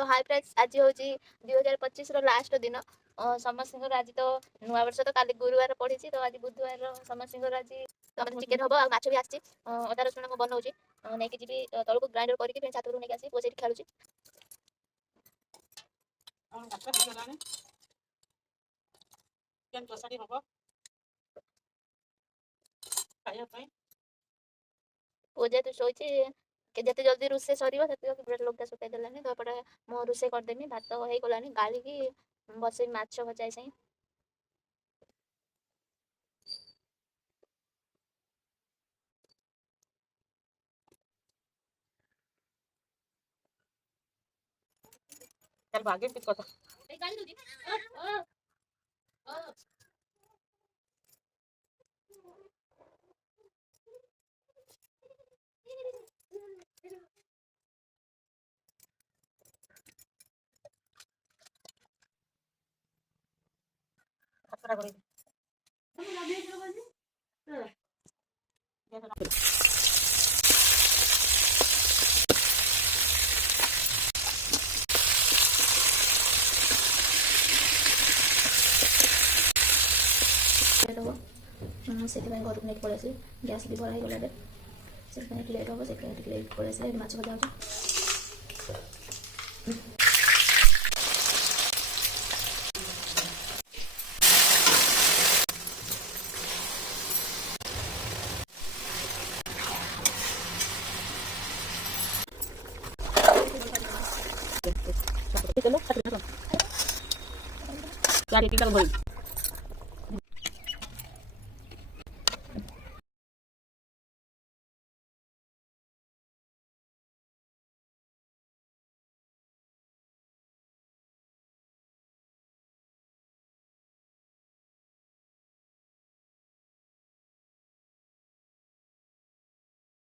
तो hi friends आज हूँ 2025 लास्ट दिन समस्त आज तो नुआ वर्ष तो काली गुरुवार पड़ी तो आज बुधवार समस्त आज तो चिकेन हम आछ भी आसी अदा रसुण मुझे बनाऊँगी नहीं जी तौक ग्राइंडर करके छात नहीं आसी पुआ खेलुची पुआ जेहतु शोची जिते जल्दी रोसे सर लुगा सुखाई देलानी तो एपटे मो रोसे करदेमी भात हो गलानी गाड़ी की बस माछ भजा सही चल भागे पिक कथा खतरा करी से घर को नहीं पड़े आसी गैस भी भरा गला से लेट हम से लेट पड़े आसे माछ भजा चलो क्या रीति कर भाई